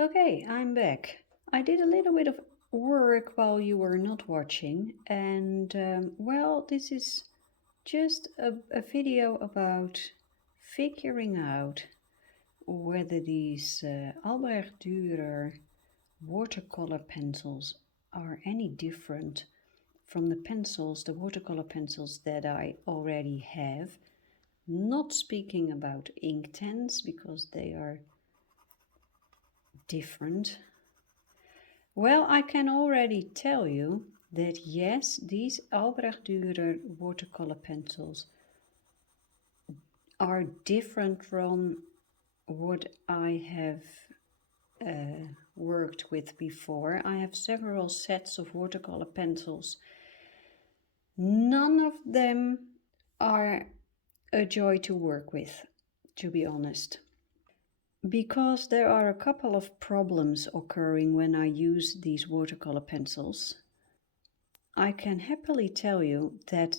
Okay, I'm back. I did a little bit of work while you were not watching, and well, this is just a video about figuring out whether these Albrecht Dürer watercolor pencils are any different from the watercolor pencils that I already have. Not speaking about Inktense because they are different. Well, I can already tell you that yes, these Albrecht Dürer watercolor pencils are different from what I have worked with before. I have several sets of watercolor pencils. None of them are a joy to work with, to be honest. Because there are a couple of problems occurring when I use these watercolor pencils. I can happily tell you that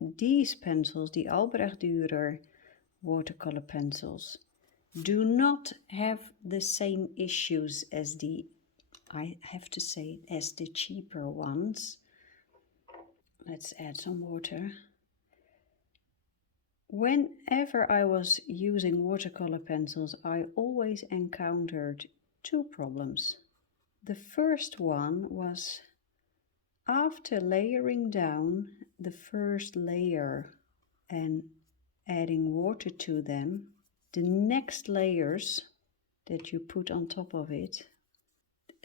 these pencils, the Albrecht Dürer watercolor pencils, do not have the same issues as I have to say, as the cheaper ones. Let's add some water. Whenever I was using watercolor pencils, I always encountered two problems. The first one was after layering down the first layer and adding water to them, the next layers that you put on top of it,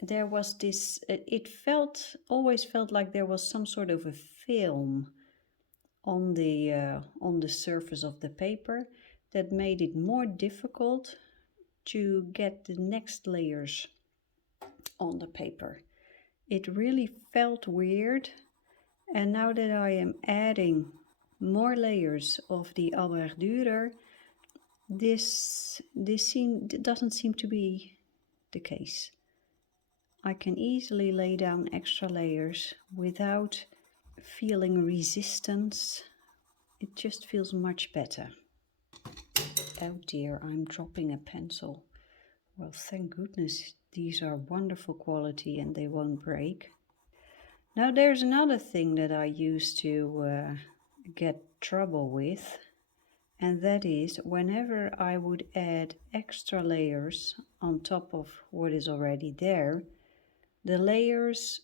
there was this, always felt like there was some sort of a film on the surface of the paper that made it more difficult to get the next layers on the paper. It really felt weird, and now that I am adding more layers of the Albrecht Dürer, this doesn't seem to be the case. I can easily lay down extra layers without feeling resistance. It just feels much better. Oh dear, I'm dropping a pencil. Well, thank goodness these are wonderful quality and they won't break. Now there's another thing that I used to get trouble with, and that is whenever I would add extra layers on top of what is already there, the layers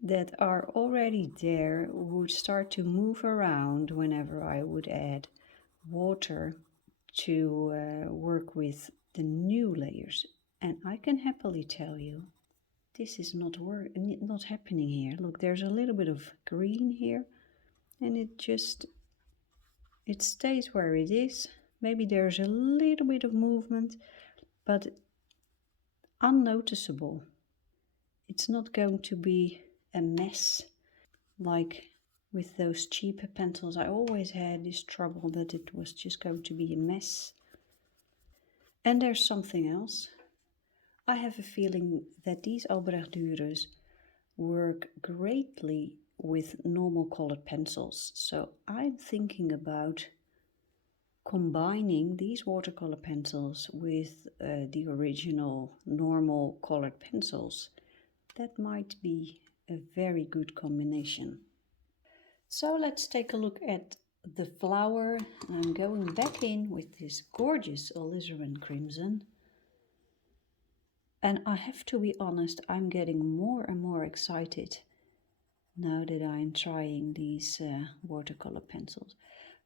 that are already there would start to move around whenever I would add water to work with the new layers. And I can happily tell you this is not happening here. Look, there's a little bit of green here, and it stays where it is. Maybe there's a little bit of movement, but unnoticeable. It's not going to be a mess like with those cheaper pencils. I always had this trouble that it was just going to be a mess. And there's something else. I have a feeling that these Albrecht Dürers work greatly with normal colored pencils. So I'm thinking about combining these watercolor pencils with the original normal colored pencils. That might be a very good combination. So let's take a look at the flower. I'm going back in with this gorgeous alizarin crimson. And I have to be honest, I'm getting more and more excited now that I'm trying these watercolor pencils.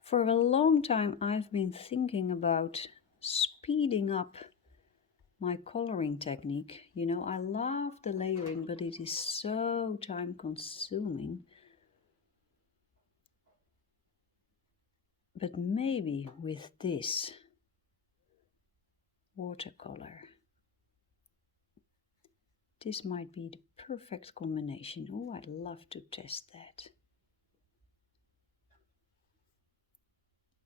For a long time I've been thinking about speeding up my coloring technique. You know, I love the layering, but it is so time consuming. But maybe with this watercolor, this might be the perfect combination. Oh, I'd love to test that.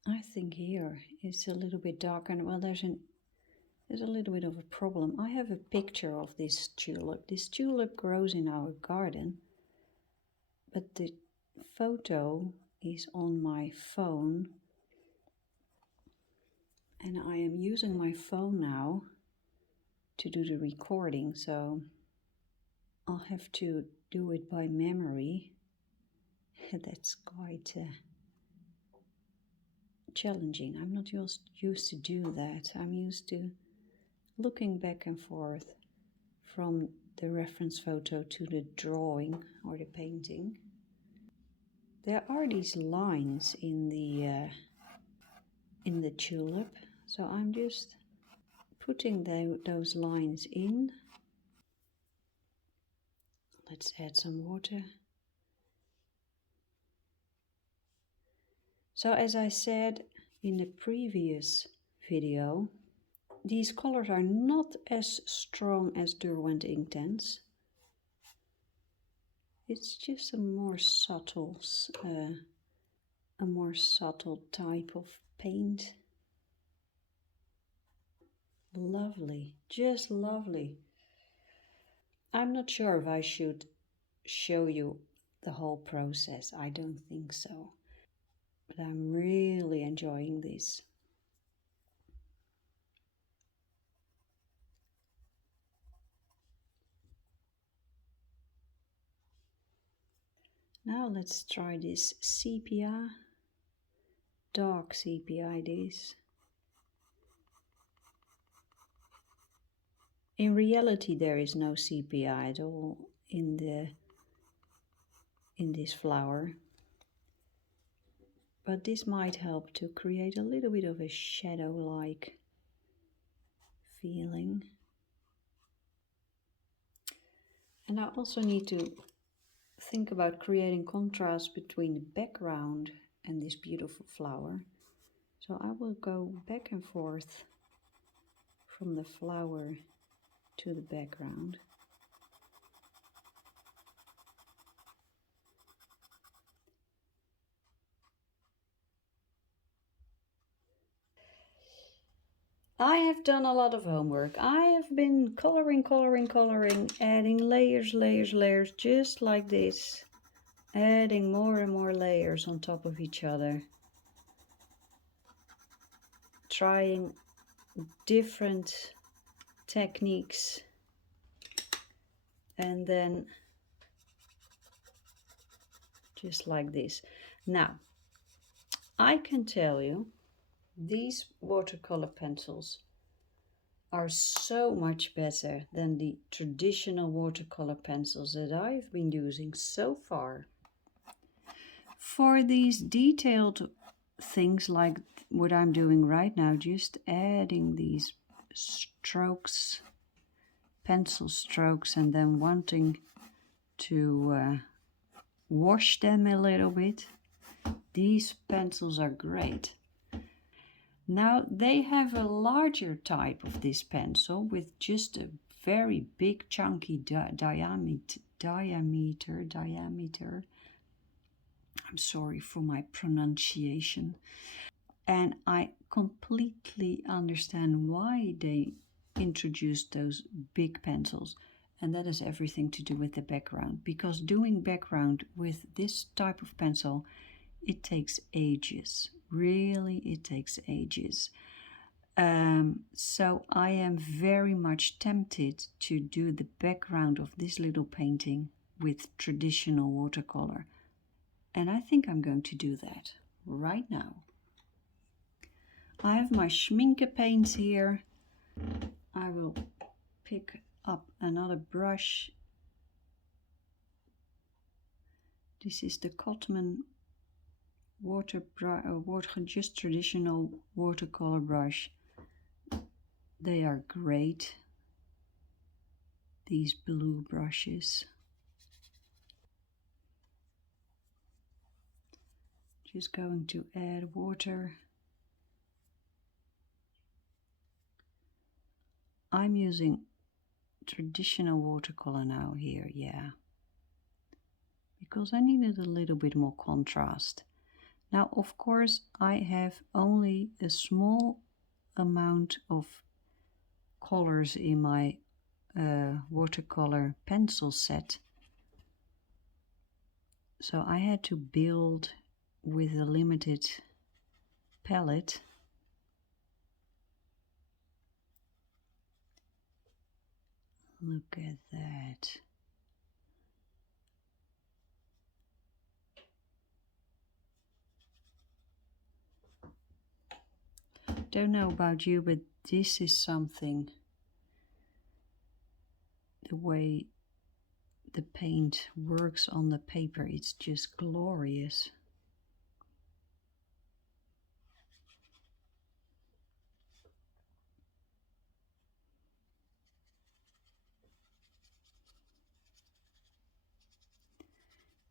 I think here it's a little bit darker. Well, there's a little bit of a problem. I have a picture of this tulip. This tulip grows in our garden, but the photo is on my phone. And I am using my phone now to do the recording, so I'll have to do it by memory. That's quite challenging. I'm not used to do that. I'm used to looking back and forth from the reference photo to the drawing or the painting. There are these lines in the tulip, so I'm just putting those lines in. Let's add some water. So as I said in the previous video, these colors are not as strong as Derwent Inktense. It's just a more subtle type of paint. Lovely, just lovely. I'm not sure if I should show you the whole process. I don't think so. But I'm really enjoying this. Now let's try this sepia. Dark sepia it is. In reality there is no sepia at all in this flower. But this might help to create a little bit of a shadow-like feeling. And I also need to think about creating contrast between the background and this beautiful flower. So I will go back and forth from the flower to the background. I have done a lot of homework. I have been coloring, adding layers, just like this. Adding more and more layers on top of each other. Trying different techniques. And then just like this. Now, I can tell you, these watercolor pencils are so much better than the traditional watercolor pencils that I've been using so far. For these detailed things like what I'm doing right now, just adding these strokes, pencil strokes, and then wanting to wash them a little bit, these pencils are great. Now they have a larger type of this pencil with just a very big chunky diameter. I'm sorry for my pronunciation. And I completely understand why they introduced those big pencils. And that has everything to do with the background. Because doing background with this type of pencil, it takes ages. Really, it takes ages. So I am very much tempted to do the background of this little painting with traditional watercolor. And I think I'm going to do that right now. I have my Schmincke paints here. I will pick up another brush. This is the Cotman just traditional watercolor brush. They are great, these blue brushes. Just going to add water. I'm using traditional watercolor now here, yeah, because I needed a little bit more contrast. Now, of course, I have only a small amount of colors in my watercolor pencil set. So I had to build with a limited palette. Look at that. Don't know about you, but this is something. The way the paint works on the paper, it's just glorious.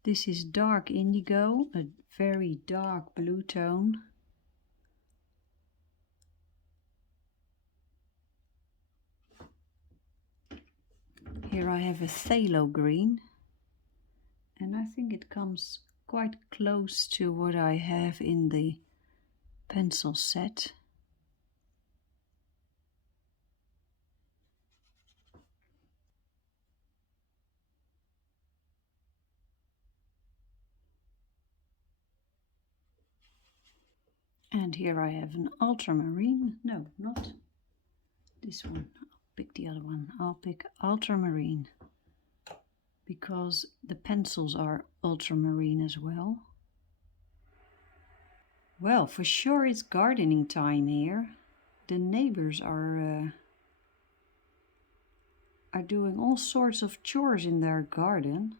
This is dark indigo, a very dark blue tone. Here I have a phthalo green, and I think it comes quite close to what I have in the pencil set. And here I have an ultramarine. No, not this one. I'll pick the other one. I'll pick ultramarine because the pencils are ultramarine as well. Well, for sure it's gardening time here. The neighbors are doing all sorts of chores in their garden.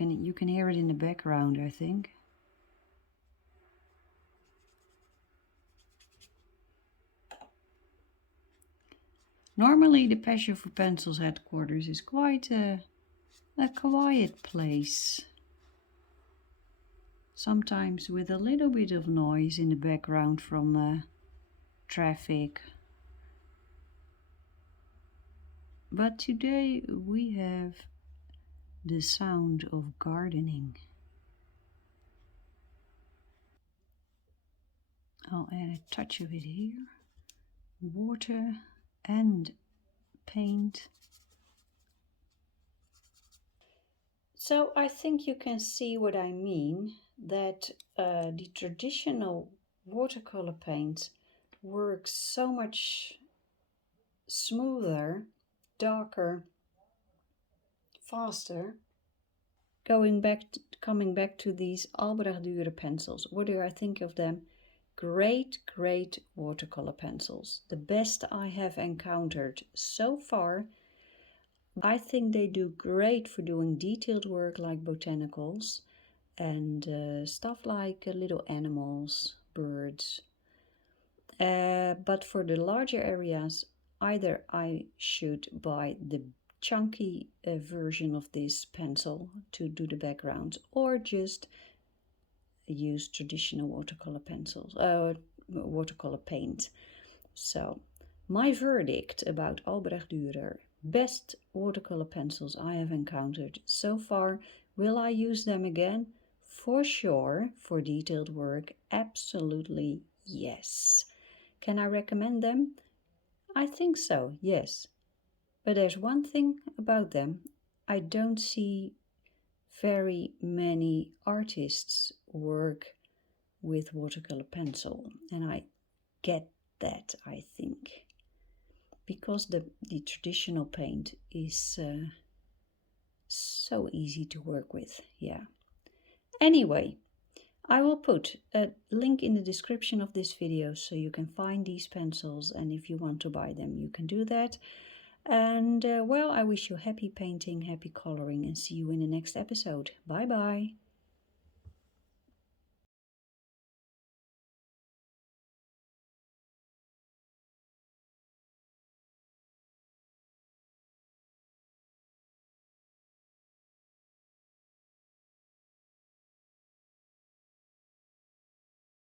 You can hear it in the background, I think. Normally the Passion for Pencils headquarters is quite a quiet place. Sometimes with a little bit of noise in the background from traffic. But today we have the sound of gardening. I'll add a touch of it here. Water and paint. So I think you can see what I mean, that the traditional watercolor paint works so much smoother, darker, faster. Coming back to these Albrecht Dürer pencils, what do I think of them? Great watercolor pencils. The best I have encountered so far. I think they do great for doing detailed work like botanicals and stuff like little animals, birds. But for the larger areas, either I should buy the chunky version of this pencil to do the backgrounds, or just use traditional watercolor pencils, watercolor paint. So my verdict about Albrecht Dürer: best watercolor pencils I have encountered so far. Will I use them again? For sure. For detailed work, absolutely yes. Can I recommend them? I think so, yes. But there's one thing about them. I don't see very many artists work with watercolor pencil, and I get that, I think, because the traditional paint is so easy to work with. Yeah. Anyway, I will put a link in the description of this video so you can find these pencils, and if you want to buy them you can do that. And well, I wish you happy painting, happy coloring, and see you in the next episode. Bye bye.